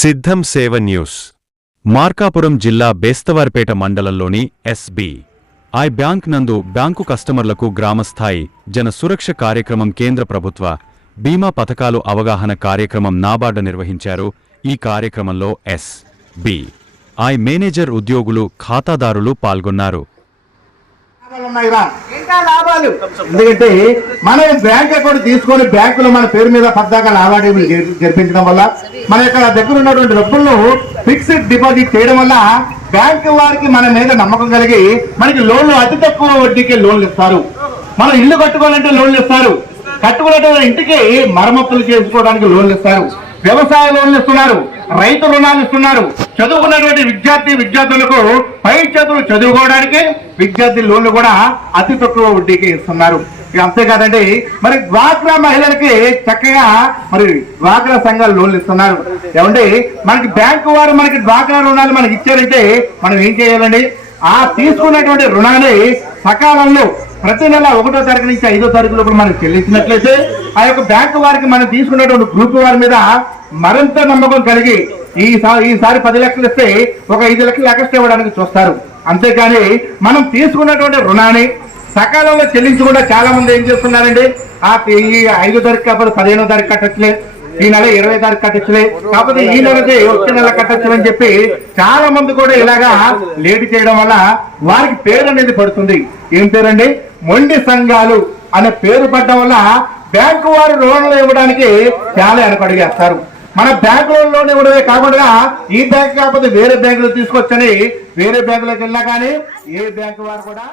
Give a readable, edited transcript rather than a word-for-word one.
సిద్ధం సేవ న్యూస్. మార్కాపురం జిల్లా బేస్తవారిపేట మండలంలోని ఎస్.బి.ఐ. బ్యాంక్ నందు బ్యాంకు కస్టమర్లకు గ్రామస్థాయి జన సురక్ష కార్యక్రమం కేంద్ర ప్రభుత్వ బీమా పథకాలు అవగాహన కార్యక్రమం నాబార్డు నిర్వహించారు. ఈ కార్యక్రమంలో ఎస్.బి.ఐ. మేనేజర్, ఉద్యోగులు, ఖాతాదారులు పాల్గొన్నారు. ఎందుకంటే మనం బ్యాంక్ అకౌంట్ తీసుకొని బ్యాంకులో మన పేరు మీద పద్దాక లావాదేవీలు జరిపించడం వల్ల మన యొక్క దగ్గర ఉన్నటువంటి డబ్బులను ఫిక్స్డ్ డిపాజిట్ చేయడం వల్ల బ్యాంకు వారికి మన మీద నమ్మకం కలిగి మనకి లోన్లు అతి తక్కువ వడ్డీకి లోన్లు ఇస్తారు. మనం ఇల్లు కట్టుకోవాలంటే లోన్లు ఇస్తారు. కట్టుకున్నటువంటి ఇంటికి మరమ్మతులు చేసుకోవడానికి లోన్లు ఇస్తారు. వ్యవసాయ లోన్లు ఇస్తున్నారు. రైతు రుణాలు ఇస్తున్నారు. చదువుకున్నటువంటి విద్యార్థులకు పై చదువులు చదువుకోవడానికి విద్యార్థి లోన్లు కూడా అతి తక్కువ వడ్డీకి ఇస్తున్నారు. అంతేకాదండి, మరి డ్వాక్రా మహిళలకి చక్కగా మరి డ్వాక్రా సంఘాలు లోన్లు ఇస్తున్నారు. ఏమంటే మనకి బ్యాంకు వారు మనకి డ్వాక్రా రుణాలు మనకి ఇచ్చారంటే మనం ఏం చేయాలండి? ఆ తీసుకున్నటువంటి రుణాన్ని సకాలంలో ప్రతి నెల 1వ తారీఖు నుంచి 5వ తారీఖు లోపల మనం చెల్లించినట్లయితే ఆ యొక్క బ్యాంకు వారికి మనం తీసుకున్నటువంటి గ్రూప్ వారి మీద మరింత నమ్మకం కలిగి ఈసారి 10 లక్షలు ఇస్తే ఒక 5 లక్షలు ఎక్స్ట్రా ఇవ్వడానికి చూస్తారు. అంతేకాని మనం తీసుకున్నటువంటి రుణాన్ని సకాలంలో చెల్లించకుండా చాలా మంది ఏం చేస్తున్నారండి, ఈ 5వ తారీఖు కాకపోతే 15వ తారీఖు కట్టట్లే, ఈ నెల 20వ తారీఖు కట్టచ్చులే, కాకపోతే ఈ నెలకి వచ్చే నెల కట్టచ్చు అని చెప్పి చాలా మంది కూడా ఇలాగా లేట్ చేయడం వల్ల వారికి పేరు అనేది పడుతుంది. ఏం పేరండి? మొండి సంఘాలు అనే పేరు పడడం వల్ల బ్యాంకు వారు లోన్లు ఇవ్వడానికి చాలా వెనకడుగేస్తారు. మన బ్యాంకులో లోన్ ఇవ్వడమే కాకుండా ఈ బ్యాంకు కాకపోతే వేరే బ్యాంకులో తీసుకొచ్చని వేరే బ్యాంకులోకి వెళ్ళినా కానీ ఏ బ్యాంకు వారు కూడా